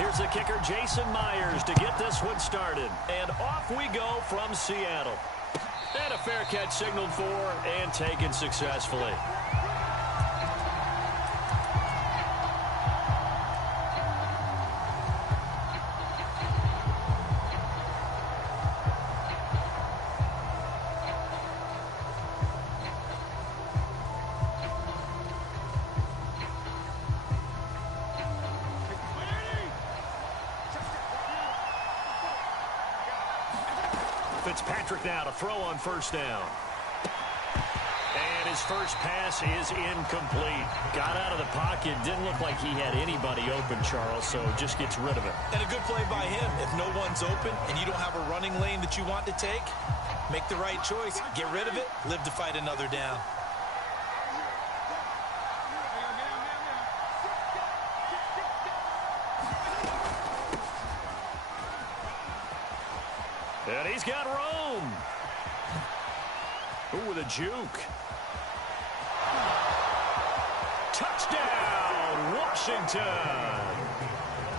Here's the kicker, Jason Myers, to get this one started. And off we go from Seattle. And a fair catch signaled for and taken successfully. Fitzpatrick now to throw on first down. And his first pass is incomplete. Got out of the pocket. Didn't look like he had anybody open, Charles, so just gets rid of it. And a good play by him. If no one's open and you don't have a running lane that you want to take, make the right choice. Get rid of it. Live to fight another down. And he's got Rome. Ooh, with a juke. Touchdown, Washington.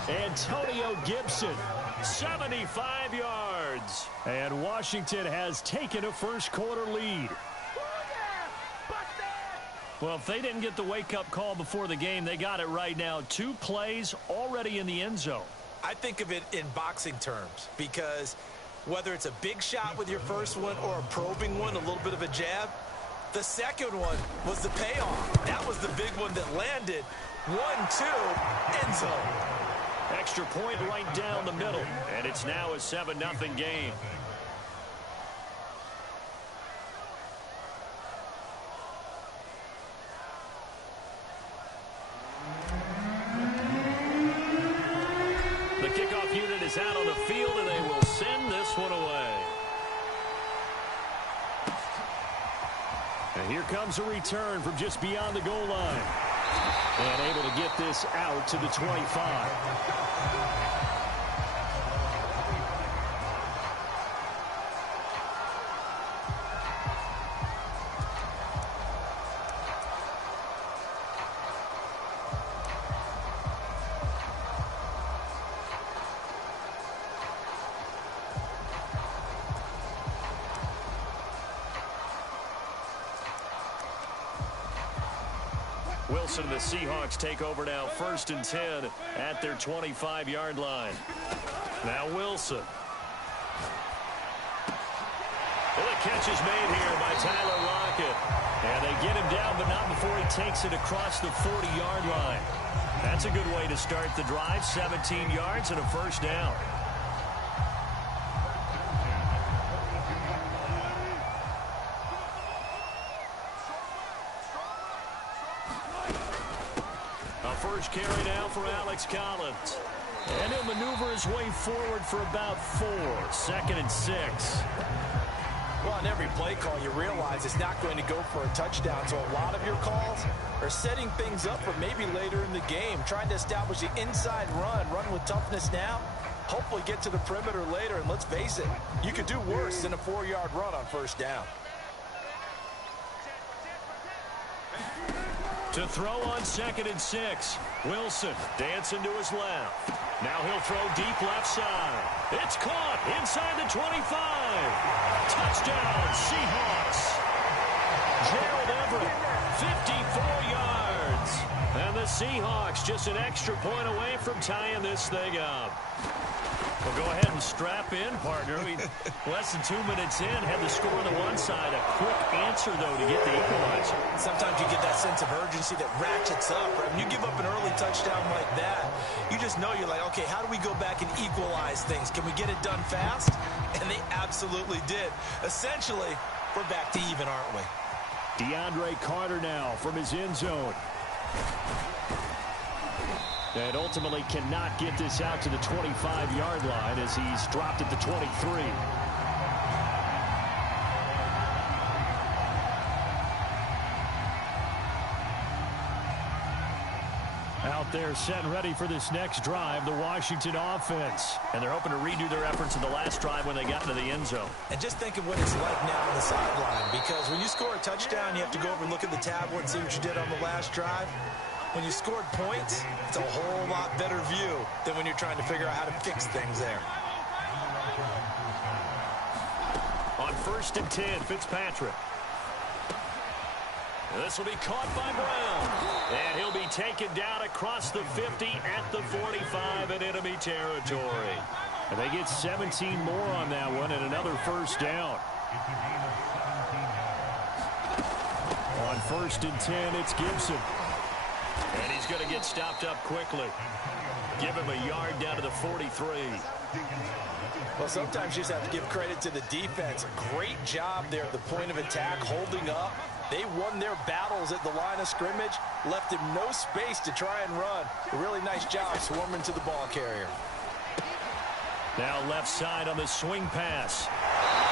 Antonio Gibson, 75 yards. And Washington has taken a first-quarter lead. Well, if they didn't get the wake-up call before the game, they got it right now. 2 plays already in the end zone. I think of it in boxing terms because whether it's a big shot with your first one or a probing one, a little bit of a jab, the second one was the payoff. That was the big one that landed. 1-2, end zone. Extra point right down the middle, and it's now a 7-0 game. The kickoff unit is out on the field, and they will send this one away. And here comes a return from just beyond the goal line. And able to get this out to the 25. Wilson and the Seahawks take over now, 1st and 10 at their 25-yard line. Now Wilson. Well, the catch is made here by Tyler Lockett. And they get him down, but not before he takes it across the 40-yard line. That's a good way to start the drive, 17 yards and a first down. First carry now for Alex Collins. And he'll maneuver his way forward for about 4. 2nd and 6. Well, on every play call, you realize it's not going to go for a touchdown. So a lot of your calls are setting things up for maybe later in the game, trying to establish the inside run with toughness now, hopefully get to the perimeter later. And let's face it, you could do worse than a 4-yard run on first down. To throw on 2nd and 6. Wilson dancing to his left. Now he'll throw deep left side. It's caught inside the 25. Touchdown, Seahawks. Gerald Everett, 54 yards. And the Seahawks just an extra point away from tying this thing up. Well, go ahead and strap in, partner. Less than 2 minutes in, had the score on the one side. A quick answer, though, to get the equalizer. Sometimes you get that sense of urgency that ratchets up. Right? When you give up an early touchdown like that, you just know you're like, okay, how do we go back and equalize things? Can we get it done fast? And they absolutely did. Essentially, we're back to even, aren't we? DeAndre Carter now from his end zone. And ultimately cannot get this out to the 25-yard line as he's dropped at the 23. Out there set and ready for this next drive, the Washington offense. And they're hoping to redo their efforts in the last drive when they got into the end zone. And just think of what it's like now on the sideline, because when you score a touchdown, you have to go over and look at the tablet and see what you did on the last drive. when you scored points, it's a whole lot better view than when you're trying to figure out how to fix things there. On 1st and 10, Fitzpatrick. This will be caught by Brown. And he'll be taken down across the 50 at the 45 in enemy territory. And they get 17 more on that one and another first down. On 1st and 10, it's Gibson. And he's going to get stopped up quickly. Give him a yard down to the 43. Well, sometimes you just have to give credit to the defense. Great job there at the point of attack, holding up. They won their battles at the line of scrimmage, left him no space to try and run. A really nice job swarming to the ball carrier. Now left side on the swing pass.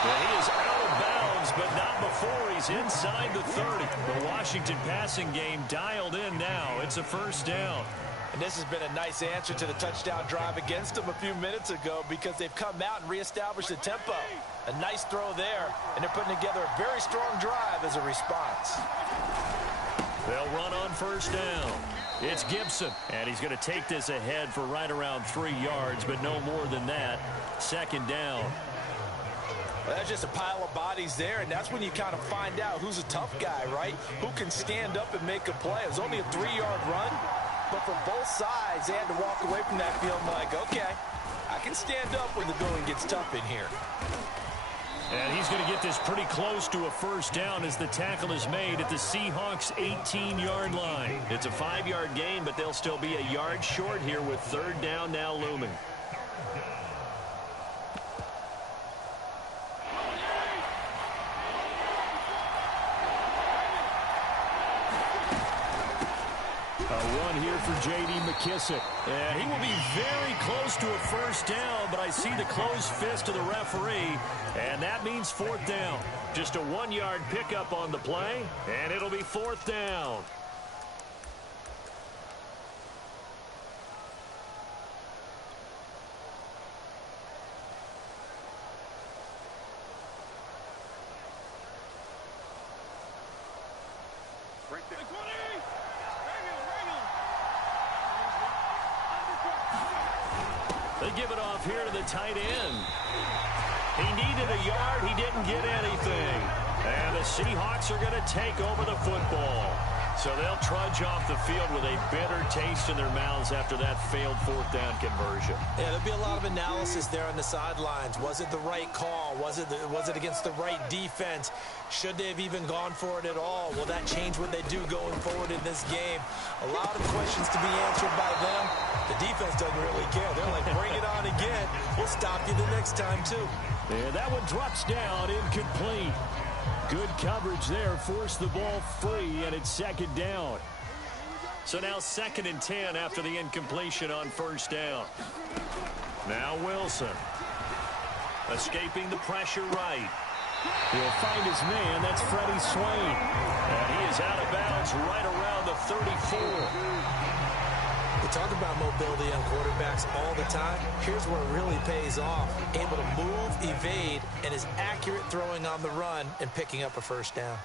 Well, he is out of bounds, but not before he's inside the 30. The Washington passing game dialed in now. It's a first down. And this has been a nice answer to the touchdown drive against them a few minutes ago because they've come out and reestablished the tempo. A nice throw there, and they're putting together a very strong drive as a response. They'll run on first down. It's Gibson, and he's going to take this ahead for right around 3 yards, but no more than that. Second down. Well, that's just a pile of bodies there, and that's when you kind of find out who's a tough guy, right? Who can stand up and make a play. It was only a 3-yard run, but from both sides, they had to walk away from that field like, okay, I can stand up when the going gets tough in here. And he's going to get this pretty close to a first down as the tackle is made at the Seahawks' 18-yard line. It's a 5-yard gain, but they'll still be a yard short here with third down now looming. One here for J.D. McKissick. And he will be very close to a first down, but I see the closed fist of the referee, and that means fourth down. Just a 1-yard pickup on the play, and it'll be fourth down. They give it off here to the tight end. He needed a yard. He didn't get anything. And the Seahawks are going to take over the football. So they'll trudge off the field with a bitter taste in their mouths after that failed fourth down conversion. Yeah, there'll be a lot of analysis there on the sidelines. Was it the right call? Was it against the right defense? Should they have even gone for it at all? Will that change what they do going forward in this game? A lot of questions to be answered by them. The defense doesn't really care. They're like, bring it on again. We'll stop you the next time, too. Yeah, that one drops down, incomplete. Good coverage there, forced the ball free, and it's second down. So now 2nd and 10 after the incompletion on first down. Now Wilson. Escaping the pressure right. He'll find his man. That's Freddie Swain. And he is out of bounds right around the 34. We talk about mobility on quarterbacks all the time. Here's where it really pays off. Able to move, evade, and is accurate throwing on the run and picking up a first down.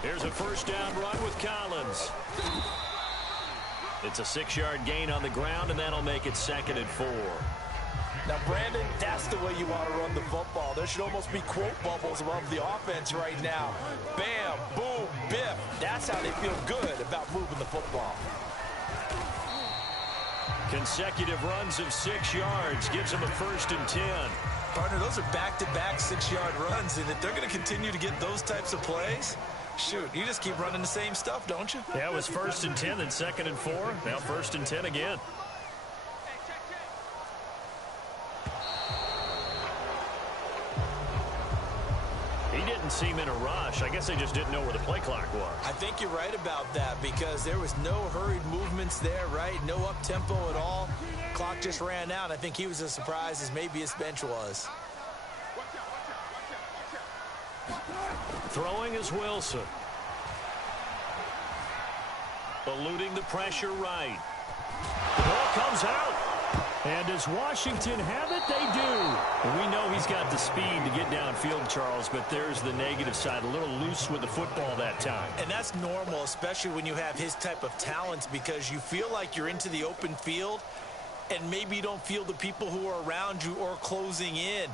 Here's a first down run with Collins. It's a 6-yard gain on the ground, and that'll make it 2nd and 4. Now, Brandon, that's the way you want to run the football. There should almost be quote bubbles above the offense right now. Bam, boom, biff. That's how they feel good about moving the football. Consecutive runs of 6 yards gives them a 1st and 10. Partner, those are back-to-back 6-yard runs, and if they're going to continue to get those types of plays, shoot, you just keep running the same stuff, don't you? Yeah, it was 1st and 10, then 2nd and 4. Now 1st and 10 again. He didn't seem in a rush. I guess they just didn't know where the play clock was. I think you're right about that because there was no hurried movements there, right? No up-tempo at all. Clock just ran out. I think he was as surprised as maybe his bench was. Throwing is Wilson. Eluding the pressure right. The ball comes out. And does Washington have it? They do. We know he's got the speed to get downfield, Charles, but there's the negative side. A little loose with the football that time. And that's normal, especially when you have his type of talents, because you feel like you're into the open field and maybe you don't feel the people who are around you or closing in.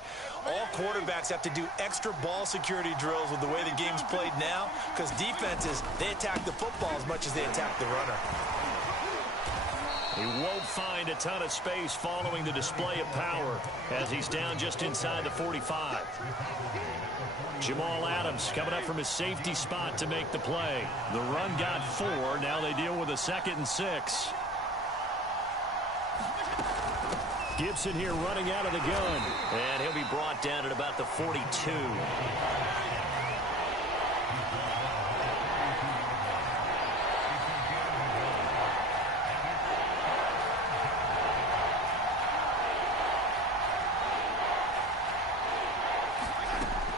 All quarterbacks have to do extra ball security drills with the way the game's played now, because defenses, they attack the football as much as they attack the runner. He won't find a ton of space following the display of power as he's down just inside the 45. Jamal Adams coming up from his safety spot to make the play. The run got 4. Now they deal with a 2nd and 6. Gibson here running out of the gun. And he'll be brought down at about the 42.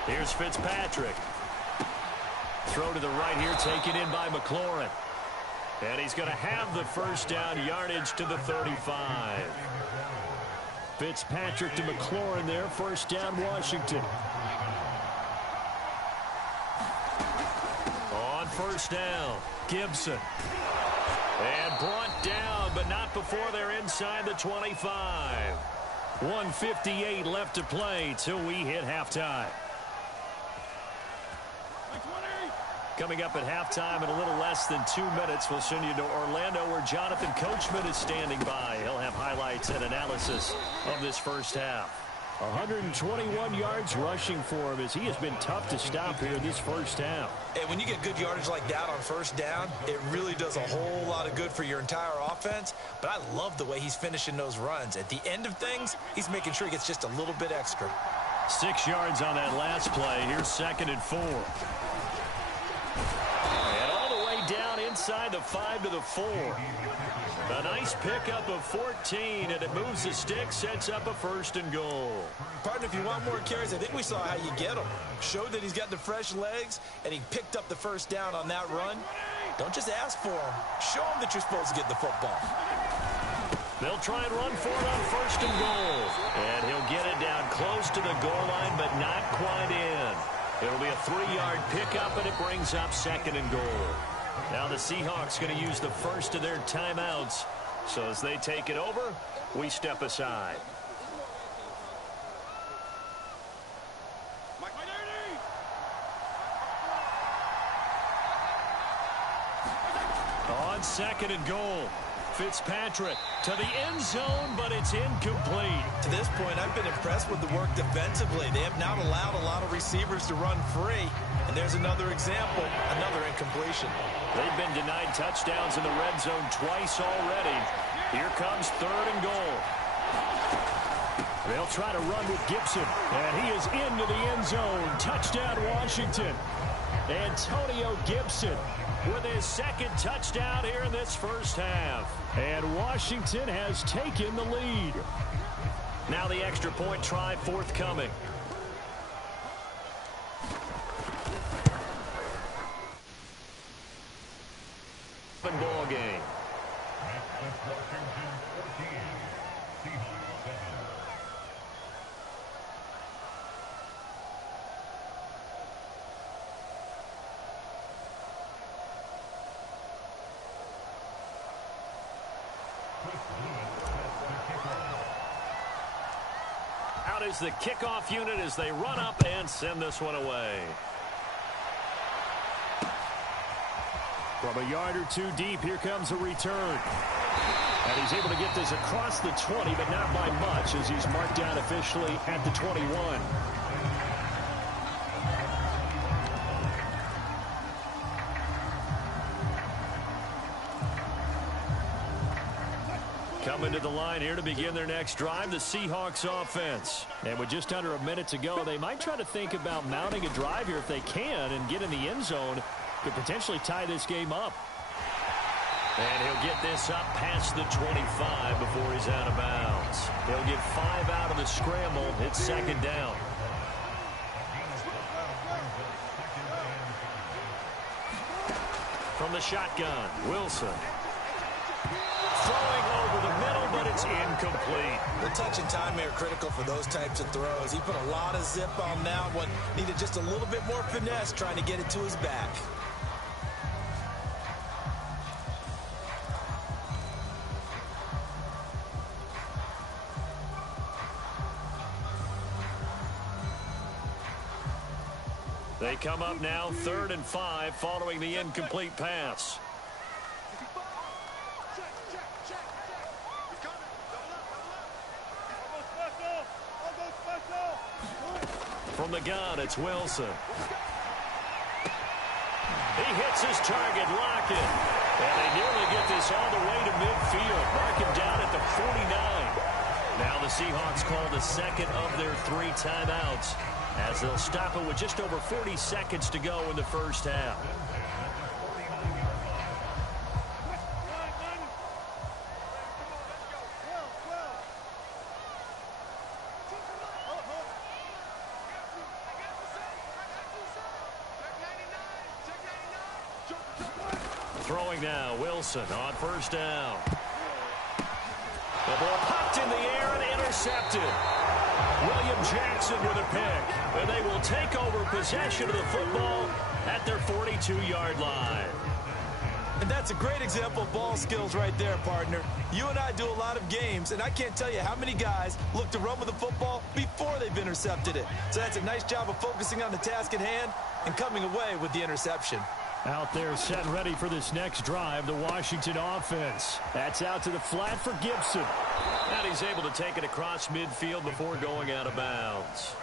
Here's Fitzpatrick. Throw to the right here, taken in by McLaurin. And he's going to have the first down, yardage to the 35. Fitzpatrick to McLaurin there, first down Washington. On first down, Gibson. And brought down, but not before they're inside the 25. 1:58 left to play till we hit halftime. Coming up at halftime in a little less than 2 minutes, we'll send you to Orlando where Jonathan Coachman is standing by. He'll have highlights and analysis of this first half. 121 yards rushing for him as he has been tough to stop here this first half. And when you get good yardage like that on first down, it really does a whole lot of good for your entire offense. But I love the way he's finishing those runs. At the end of things, he's making sure he gets just a little bit extra. 6 yards on that last play. Here's 2nd and 4. And all the way down inside the 5 to the 4. A nice pickup of 14, and it moves the stick, sets up a 1st and goal. Partner, if you want more carries, I think we saw how you get them. Showed that he's got the fresh legs, and he picked up the first down on that run. Don't just ask for him. Show him that you're supposed to get the football. They'll try and run for it on 1st and goal. And he'll get it down close to the goal line, but not quite in. It'll be a 3-yard pickup, and it brings up 2nd and goal. Now the Seahawks going to use the first of their timeouts. So as they take it over, we step aside. On 2nd and goal, Fitzpatrick to the end zone, but it's incomplete. To this point, I've been impressed with the work defensively. They have not allowed a lot of receivers to run free. And there's another example, another incompletion. They've been denied touchdowns in the red zone twice already. Here comes 3rd and goal. They'll try to run with Gibson, and he is into the end zone. Touchdown, Washington. Antonio Gibson with his 2nd touchdown here in this first half. And Washington has taken the lead. Now the extra point try forthcoming. Ball game. Out is the kickoff unit as they run up and send this one away. From a yard or 2 deep, here comes a return. And he's able to get this across the 20, but not by much as he's marked down officially at the 21. Coming to the line here to begin their next drive, the Seahawks offense. And with just under a minute to go, they might try to think about mounting a drive here if they can and get in the end zone. Could potentially tie this game up. And he'll get this up past the 25 before he's out of bounds. He'll get 5 out of the scramble. It's 2nd down. From the shotgun, Wilson. Throwing over the middle, but it's incomplete. incomplete. The touch and timing are critical for those types of throws. He put a lot of zip on that one. Needed just a little bit more finesse trying to get it to his back. They come up now 3rd and 5 following the incomplete pass. From the gun, it's Wilson. He hits his target, Lockett. And they nearly get this all the way to midfield. Mark him down at the 49. Now the Seahawks call the second of their 3 timeouts, as they'll stop it with just over 40 seconds to go in the first half. Throwing now, Wilson on first down. The ball popped in the air and intercepted. William Jackson with a pick, and they will take over possession of the football at their 42-yard line. And that's a great example of ball skills right there, partner. You and I do a lot of games, and I can't tell you how many guys look to run with the football before they've intercepted it. So that's a nice job of focusing on the task at hand and coming away with the interception. Out there set and ready for this next drive, the Washington offense. That's out to the flat for Gibson. And he's able to take it across midfield before going out of bounds.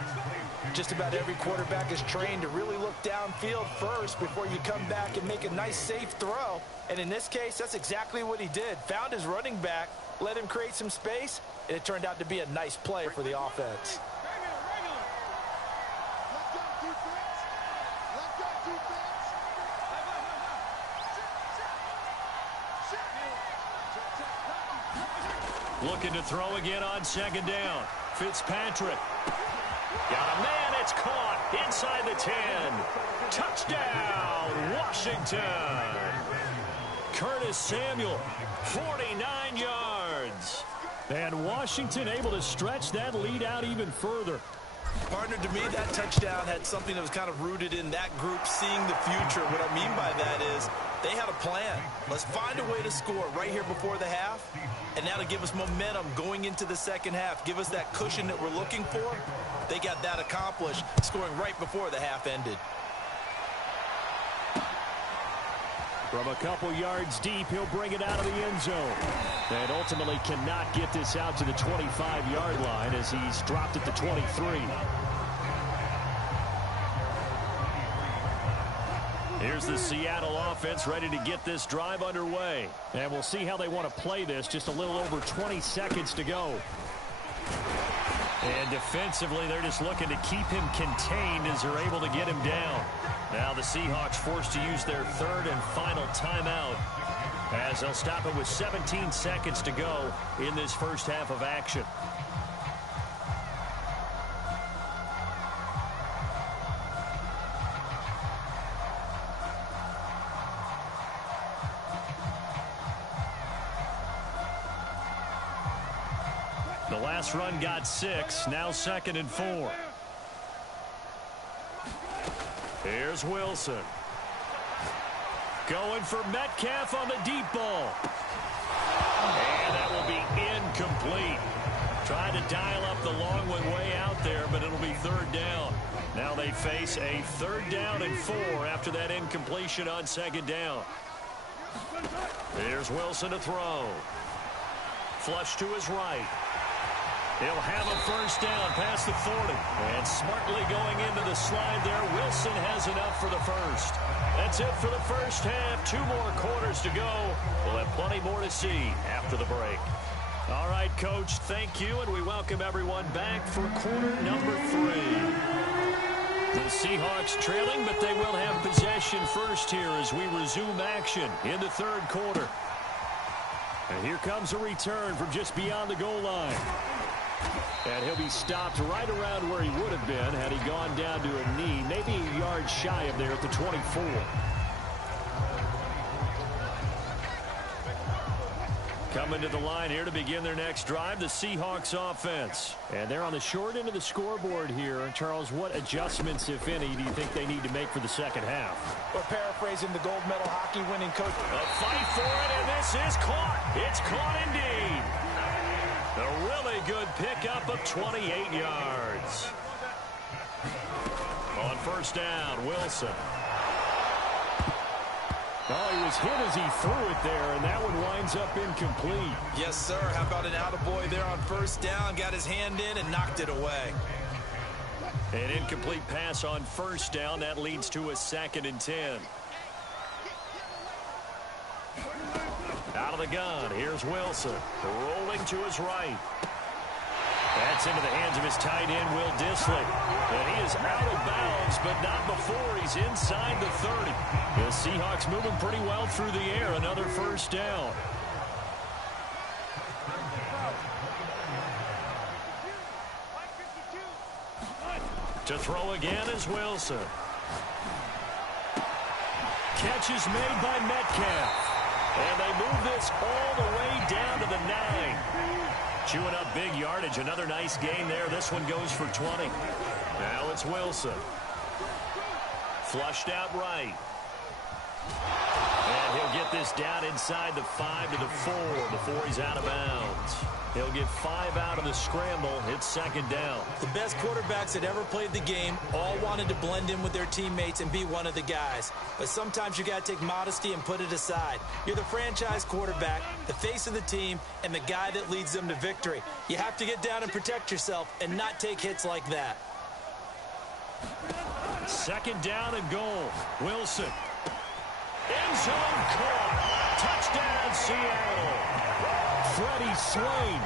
Just about every quarterback is trained to really look downfield first before you come back and make a nice, safe throw. And in this case, that's exactly what he did. Found his running back, let him create some space, and it turned out to be a nice play for the offense. Looking to throw again on second down. Fitzpatrick. Got a man, it's caught inside the 10. Touchdown, Washington. Curtis Samuel, 49 yards. And Washington able to stretch that lead out even further. Partner, to me, that touchdown had something that was kind of rooted in that group seeing the future. What I mean by that is they had a plan. Let's find a way to score right here before the half. And now to give us momentum going into the second half, give us that cushion that we're looking for. They got that accomplished, scoring right before the half ended. From a couple yards deep, he'll bring it out of the end zone. And ultimately cannot get this out to the 25-yard line as he's dropped at the 23. Here's the Seattle offense ready to get this drive underway. And we'll see how they want to play this. Just a little over 20 seconds to go. And defensively, they're just looking to keep him contained as they're able to get him down. Now the Seahawks forced to use their 3rd and final timeout, as they'll stop it with 17 seconds to go in this first half of action. The last run got 6, now 2nd and 4. Here's Wilson. Going for Metcalf on the deep ball. And that will be incomplete. Trying to dial up the long one way out there, but it'll be 3rd down. Now they face a 3rd down and 4 after that incompletion on 2nd down. Here's Wilson to throw. Flush to his right. He'll have a 1st down past the 40. And smartly going into the slide there, Wilson has enough for the 1st. That's it for the first half. 2 more quarters to go. We'll have plenty more to see after the break. All right, Coach, thank you, and we welcome everyone back for quarter number 3. The Seahawks trailing, but they will have possession first here as we resume action in the 3rd quarter. And here comes a return from just beyond the goal line. And he'll be stopped right around where he would have been had he gone down to a knee, maybe a yard shy of there at the 24. Coming to the line here to begin their next drive, the Seahawks offense. And they're on the short end of the scoreboard here. Charles, what adjustments, if any, do you think they need to make for the second half? We're paraphrasing the gold medal hockey winning coach. A fight for it, and this is caught. It's caught indeed. A really good pickup of 28 yards. On first down, Wilson. Oh, he was hit as he threw it there, and that one winds up incomplete. Yes, sir. How about an attaboy there on first down? Got his hand in and knocked it away. An incomplete pass on first down. That leads to a 2nd and 10. Out of the gun. Here's Wilson. Rolling to his right. That's into the hands of his tight end, Will Dissly. And he is out of bounds, but not before he's inside the 30. The Seahawks moving pretty well through the air. Another first down. To throw again is Wilson. Catch is made by Metcalf. And they move this all the way down to the 9. Chewing up big yardage. Another nice gain there. This one goes for 20. Now it's Wilson. Flushed out right. And he'll get this down inside the 5 to the 4 before he's out of bounds. He'll get 5 out of the scramble. It's 2nd down. The best quarterbacks that ever played the game all wanted to blend in with their teammates and be one of the guys. But sometimes you got to take modesty and put it aside. You're the franchise quarterback, the face of the team, and the guy that leads them to victory. You have to get down and protect yourself and not take hits like that. 2nd down and goal. Wilson. End zone caught. Touchdown, Seattle. Freddie Swain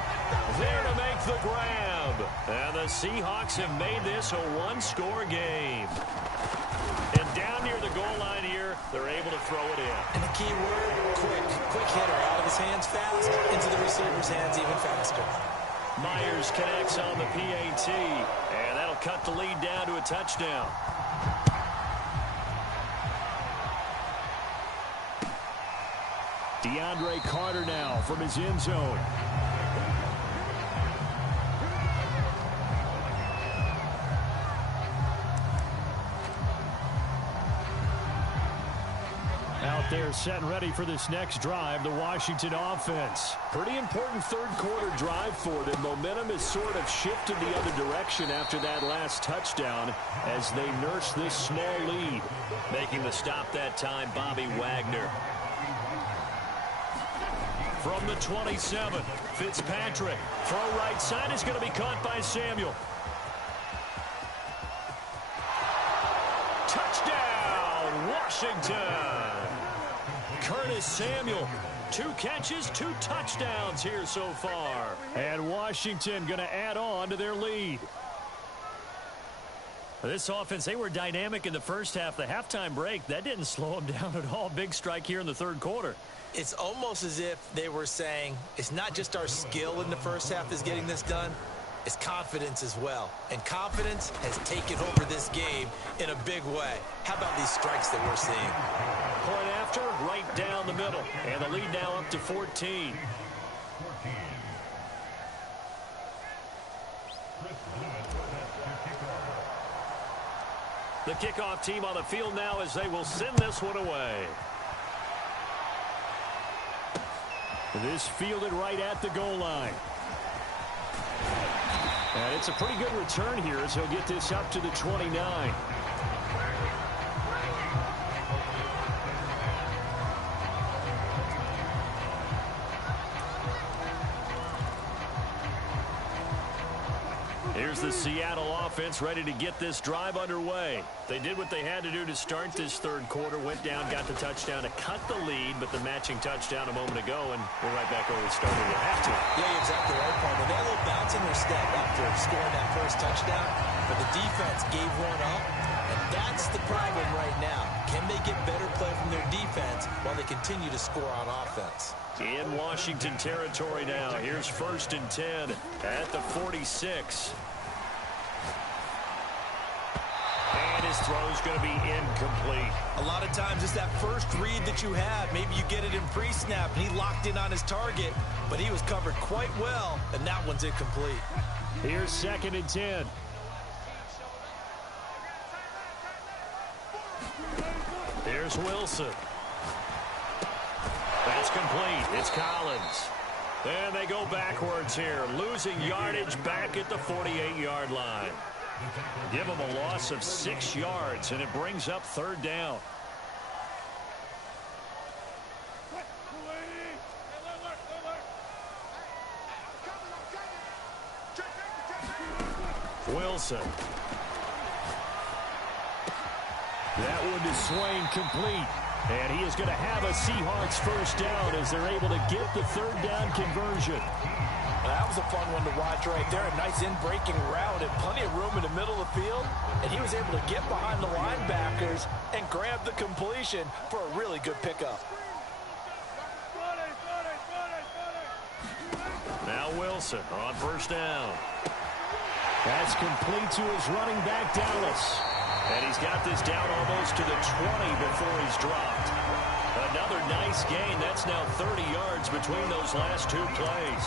there to make the grab. And the Seahawks have made this a one-score game. And down near the goal line here, they're able to throw it in. And the key word, quick. Quick hitter. Out of his hands fast, into the receiver's hands even faster. Myers connects on the PAT. And that'll cut the lead down to a touchdown. DeAndre Carter now from his end zone. Out there set and ready for this next drive, the Washington offense. Pretty important third quarter drive for them. Momentum has sort of shifted the other direction after that last touchdown as they nurse this small lead. Making the stop that time, Bobby Wagner. From the 27, Fitzpatrick. Throw right side is going to be caught by Samuel. Touchdown, Washington. Curtis Samuel. 2 catches, 2 touchdowns here so far. And Washington going to add on to their lead. This offense, they were dynamic in the first half. The halftime break, that didn't slow them down at all. Big strike here in the third quarter. It's almost as if they were saying, it's not just our skill in the first half that's getting this done, it's confidence as well. And confidence has taken over this game in a big way. How about these strikes that we're seeing? Point after, right down the middle. And the lead now up to 14. The kickoff team on the field now as they will send this one away. This fielded right at the goal line. And it's a pretty good return here as he'll get this up to the 29. Here's the Seattle offense ready to get this drive underway. They did what they had to do to start this third quarter. Went down, got the touchdown to cut the lead, but the matching touchdown a moment ago, and we're right back where we started at halftime. Yeah, you're exactly right, Paul. They had a little bounce in their step after scoring that first touchdown, but the defense gave one up, and that's the problem right now. Can they get better play from their defense while they continue to score on offense? In Washington territory now. Here's 1st and 10 at the 46. And his throw is going to be incomplete. A lot of times it's that first read that you have. Maybe you get it in pre-snap, and he locked in on his target, but he was covered quite well, and that one's incomplete. Here's 2nd and 10. Here's Wilson. That's complete. It's Collins. And they go backwards here, losing yardage back at the 48-yard line. Give them a loss of 6 yards, and it brings up 3rd down. Wilson. That one to Swain, complete. And he is going to have a Seahawks 1st down as they're able to get the 3rd down conversion. That was a fun one to watch right there. A nice in-breaking route and plenty of room in the middle of the field. And he was able to get behind the linebackers and grab the completion for a really good pickup. Now Wilson on 1st down. That's complete to his running back, Dallas. And he's got this down almost to the 20 before he's dropped. Another nice gain. That's now 30 yards between those last 2 plays.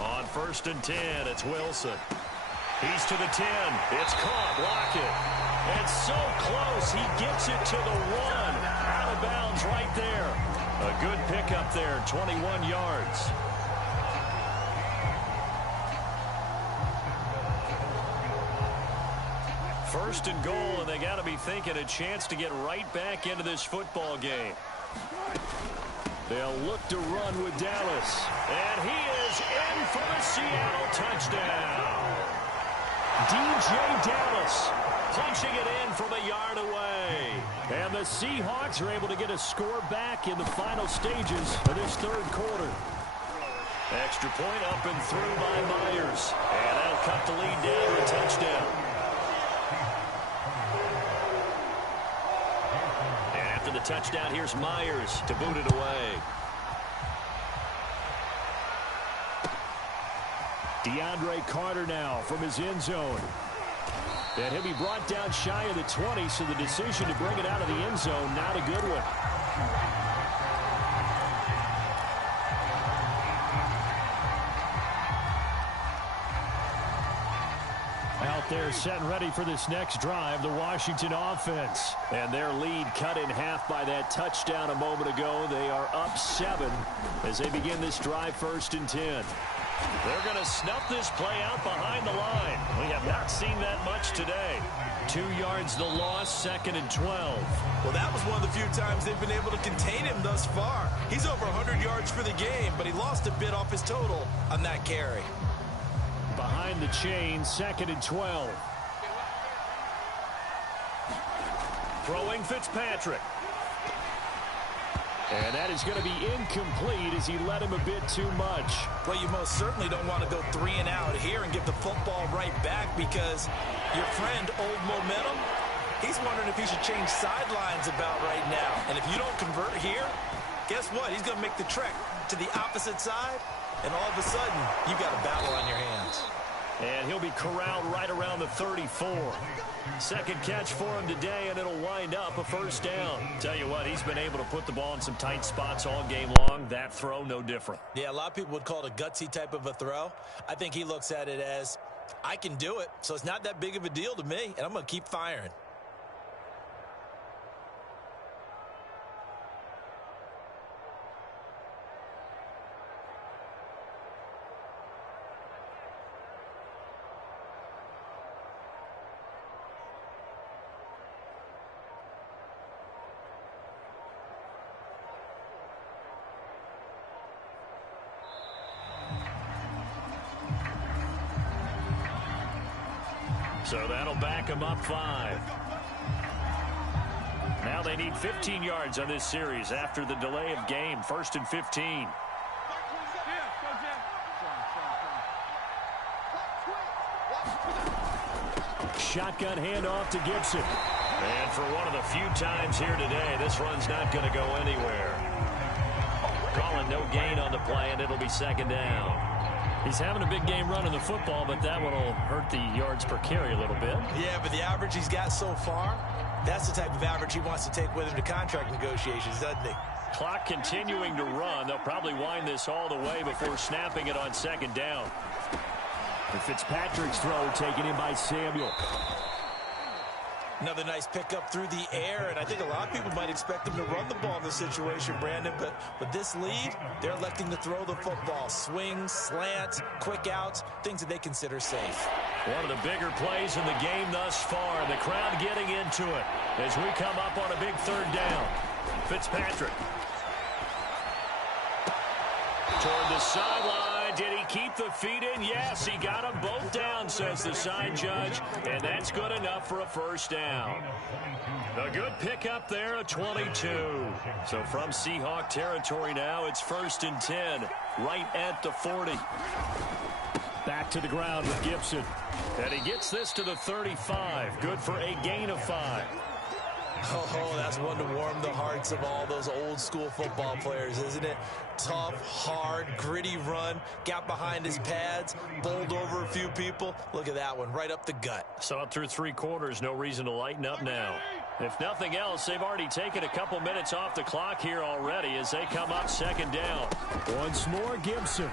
On 1st and 10, it's Wilson. He's to the 10. It's caught. Lockett. And so close. He gets it to the 1. Out of bounds right there. A good pickup there, 21 yards. First and goal, and they got to be thinking a chance to get right back into this football game. They'll look to run with Dallas. And he is in for the Seattle touchdown. DJ Dallas punching it in from a yard away. And the Seahawks are able to get a score back in the final stages of this 3rd quarter. Extra point up and through by Myers. And that'll cut the lead down to a touchdown. And after the touchdown, here's Myers to boot it away. DeAndre Carter now from his end zone. And he'll be brought down shy of the 20, so the decision to bring it out of the end zone, not a good one. Out there set and ready for this next drive, the Washington offense. And their lead cut in half by that touchdown a moment ago. They are up 7 as they begin this drive 1st and 10. They're going to snuff this play out behind the line. We have not seen that much today. 2 yards the loss, 2nd and 12. Well, that was one of the few times they've been able to contain him thus far. He's over 100 yards for the game, but he lost a bit off his total on that carry. Behind the chain, 2nd and 12. Throwing Fitzpatrick. And that is going to be incomplete as he led him a bit too much. Well, you most certainly don't want to go 3 and out here and give the football right back because your friend, Old Momentum, he's wondering if he should change sidelines about right now. And if you don't convert here, guess what? He's going to make the trek to the opposite side, and all of a sudden, you've got a battle on your hands. And he'll be corralled right around the 34. Second catch for him today, and it'll wind up a 1st down. Tell you what, he's been able to put the ball in some tight spots all game long. That throw, no different. Yeah, a lot of people would call it a gutsy type of a throw. I think he looks at it as, I can do it, so it's not that big of a deal to me, and I'm going to keep firing. So that'll back him up 5. Now they need 15 yards on this series after the delay of game. 1st and 15. Shotgun handoff to Gibson. And for one of the few times here today, this run's not going to go anywhere. Calling no gain on the play, and it'll be second down. He's having a big game running the football, but that one will hurt the yards per carry a little bit. Yeah, but the average he's got so far, that's the type of average he wants to take with him to contract negotiations, doesn't he? Clock continuing to run. They'll probably wind this all the way before snapping it on second down. And Fitzpatrick's throw taken in by Samuel. Another nice pickup through the air, and I think a lot of people might expect them to run the ball in this situation, Brandon, but with this lead, they're electing to throw the football. Swings, slants, quick outs, things that they consider safe. One of the bigger plays in the game thus far, and the crowd getting into it as we come up on a big third down. Fitzpatrick. Toward the sideline. Did he keep the feet in? Yes, he got them both down, says the side judge, and that's good enough for a first down. A good pickup there, a 22. So from Seahawk territory now, it's 1st and 10, right at the 40. Back to the ground with Gibson. And he gets this to the 35. Good for a gain of 5. Oh, that's one to warm the hearts of all those old-school football players, isn't it? Tough, hard, gritty run, got behind his pads, bowled over a few people. Look at that one, right up the gut. Saw it through 3 quarters, no reason to lighten up now. If nothing else, they've already taken a couple minutes off the clock here already as they come up second down. Once more, Gibson.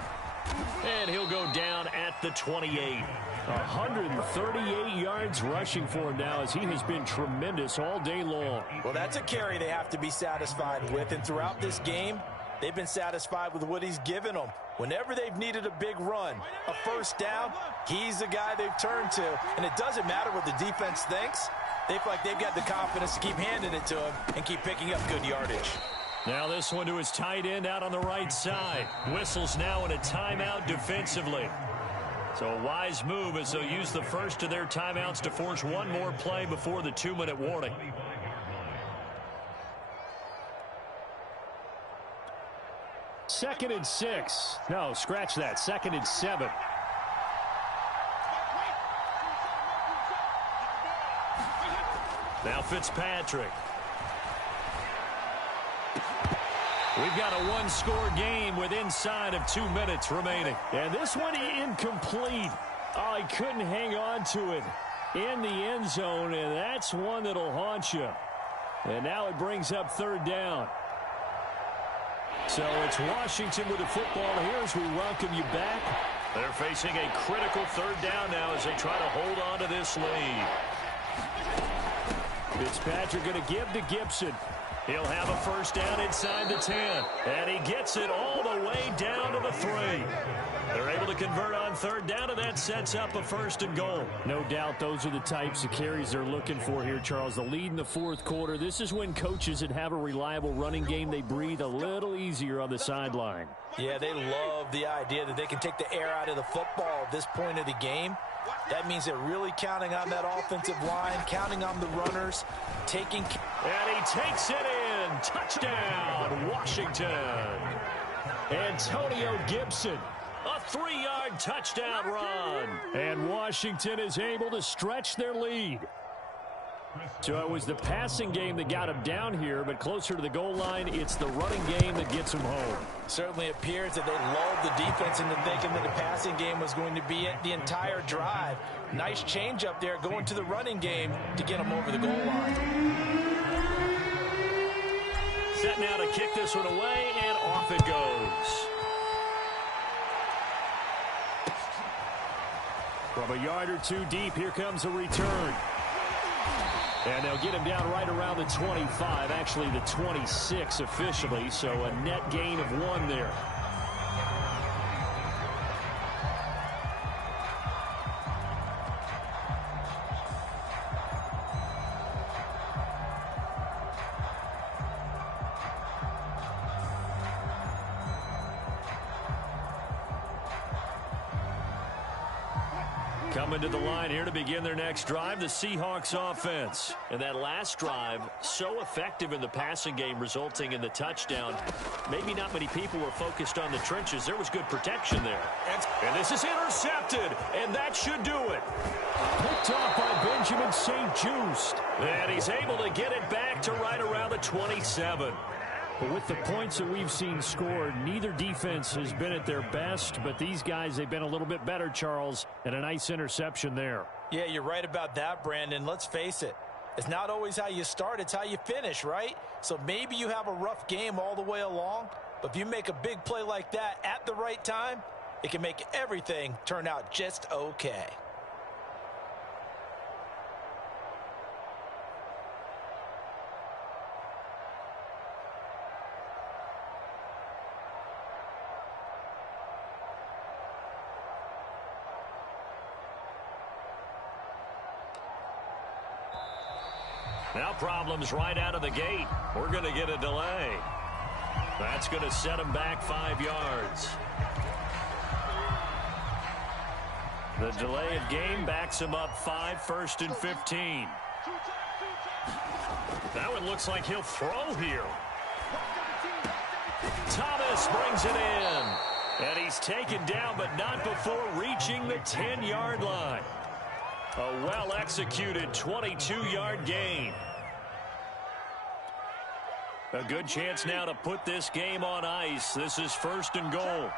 And he'll go down at the 28. 138 yards rushing for him now as he has been tremendous all day long. Well, that's a carry they have to be satisfied with, and throughout this game, they've been satisfied with what he's given them. Whenever they've needed a big run, a first down, he's the guy they've turned to, and it doesn't matter what the defense thinks. They feel like they've got the confidence to keep handing it to him and keep picking up good yardage. Now this one to his tight end out on the right side. Whistles now in a timeout defensively. So a wise move as they'll use the first of their timeouts to force one more play before the 2-minute warning. Second and 6. No, scratch that. 2nd and 7. Now Fitzpatrick. We've got a one-score game with inside of 2 minutes remaining. And this one incomplete. Oh, he couldn't hang on to it in the end zone, and that's one that'll haunt you. And now it brings up 3rd down. So it's Washington with the football here as we welcome you back. They're facing a critical 3rd down now as they try to hold on to this lead. Fitzpatrick going to give to Gibson. He'll have a first down inside the 10. And he gets it all the way down to the 3. They're able to convert on 3rd down, and that sets up a 1st and goal. No doubt those are the types of carries they're looking for here, Charles. The lead in the 4th quarter. This is when coaches that have a reliable running game, they breathe a little easier on the sideline. Yeah, they love the idea that they can take the air out of the football at this point of the game. That means they're really counting on that offensive line, counting on the runners, taking... And he takes it in. Touchdown, Washington. Antonio Gibson. A 3-yard touchdown run. And Washington is able to stretch their lead. So it was the passing game that got him down here, but closer to the goal line, it's the running game that gets him home. Certainly appears that they lulled the defense into thinking that the passing game was going to be it the entire drive. Nice change up there going to the running game to get him over the goal line. Set now to kick this one away, and off it goes. From a yard or 2 deep, here comes a return. And they'll get him down right around the 25, actually the 26 officially, so a net gain of 1 there. Coming to the line here to begin their next drive, the Seahawks offense. And that last drive, so effective in the passing game, resulting in the touchdown. Maybe not many people were focused on the trenches. There was good protection there. And this is intercepted, and that should do it. Picked off by Benjamin St. Just. And he's able to get it back to right around the 27. But with the points that we've seen scored, neither defense has been at their best, but these guys, they've been a little bit better, Charles, and a nice interception there. Yeah, you're right about that, Brandon. Let's face it. It's not always how you start, it's how you finish, right? So maybe you have a rough game all the way along, but if you make a big play like that at the right time, it can make everything turn out just okay. Now problems right out of the gate. We're going to get a delay. That's going to set him back 5 yards. The delay of game backs him up 5, 1st and 15. That one looks like he'll throw here. Thomas brings it in. And he's taken down, but not before reaching the 10-yard line. A well-executed 22-yard gain. A good chance now to put this game on ice. This is 1st and goal.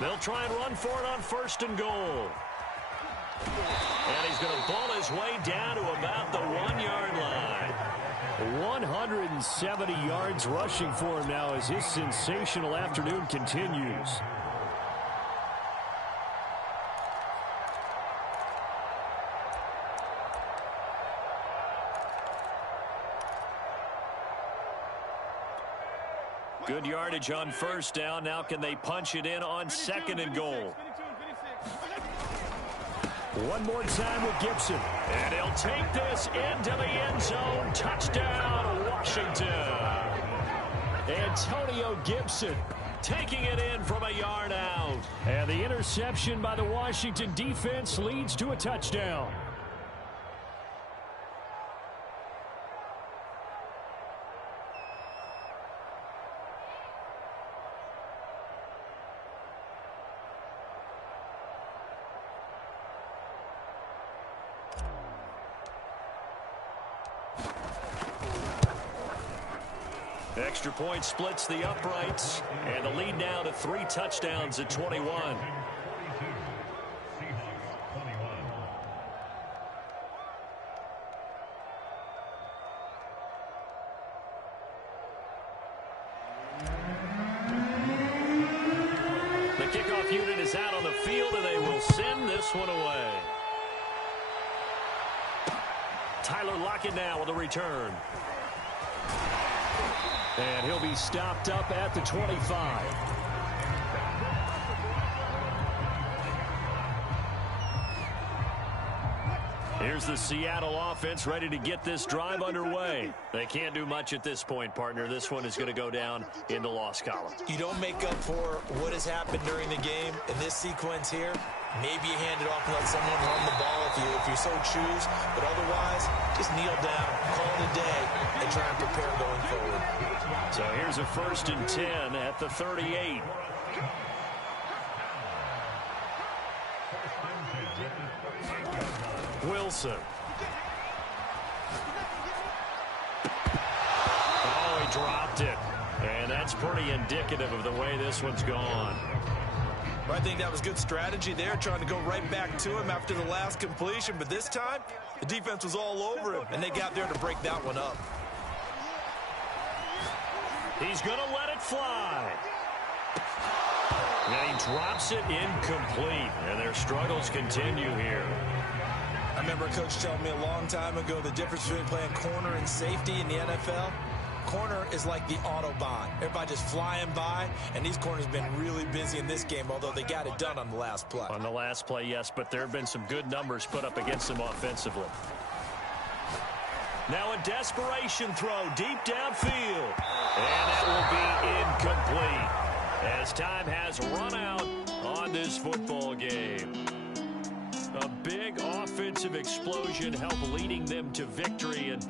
They'll try and run for it on 1st and goal. And he's going to ball his way down to about the 1-yard line. 170 yards rushing for him now as his sensational afternoon continues. Good yardage on 1st down. Now can they punch it in on 2nd and goal? One more time with Gibson. And he'll take this into the end zone. Touchdown, Washington. Antonio Gibson taking it in from a yard out. And the interception by the Washington defense leads to a touchdown. Extra point splits the uprights, and the lead now to 3 touchdowns at 21. The kickoff unit is out on the field, and they will send this one away. Tyler Lockett now with a return. And he'll be stopped up at the 25. Here's the Seattle offense ready to get this drive underway. They can't do much at this point, partner. This one is going to go down in the loss column. You don't make up for what has happened during the game in this sequence here. Maybe you hand it off and let someone run the ball if you so choose. But otherwise, just kneel down, call it a day, and try and prepare going forward. So here's a 1st and 10 at the 38. Wilson. Oh, he dropped it. And that's pretty indicative of the way this one's gone. I think that was good strategy there, trying to go right back to him after the last completion. But this time, the defense was all over him, and they got there to break that one up. He's going to let it fly. And he drops it incomplete. And their struggles continue here. I remember a coach telling me a long time ago the difference between playing corner and safety in the NFL. Corner is like the Autobahn. Everybody just flying by, and these corners have been really busy in this game, although they got it done on the last play. On the last play, yes, but there have been some good numbers put up against them offensively. Now a desperation throw deep downfield. And that will be incomplete as time has run out on this football game. A big offensive explosion helped leading them to victory. And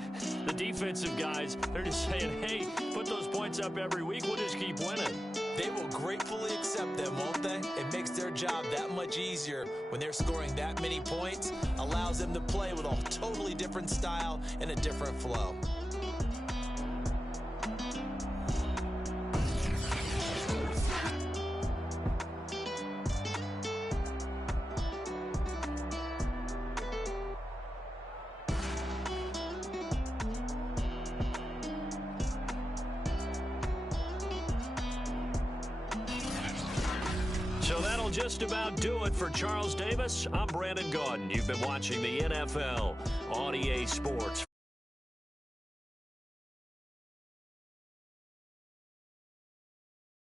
the defensive guys, they're just saying, hey, put those points up every week. We'll just keep winning. They will gratefully accept them, won't they? It makes their job that much easier when they're scoring that many points. Allows them to play with a totally different style and a different flow. So that'll just about do it for Charles Davis. I'm Brandon Gaudin. You've been watching the NFL on EA Sports.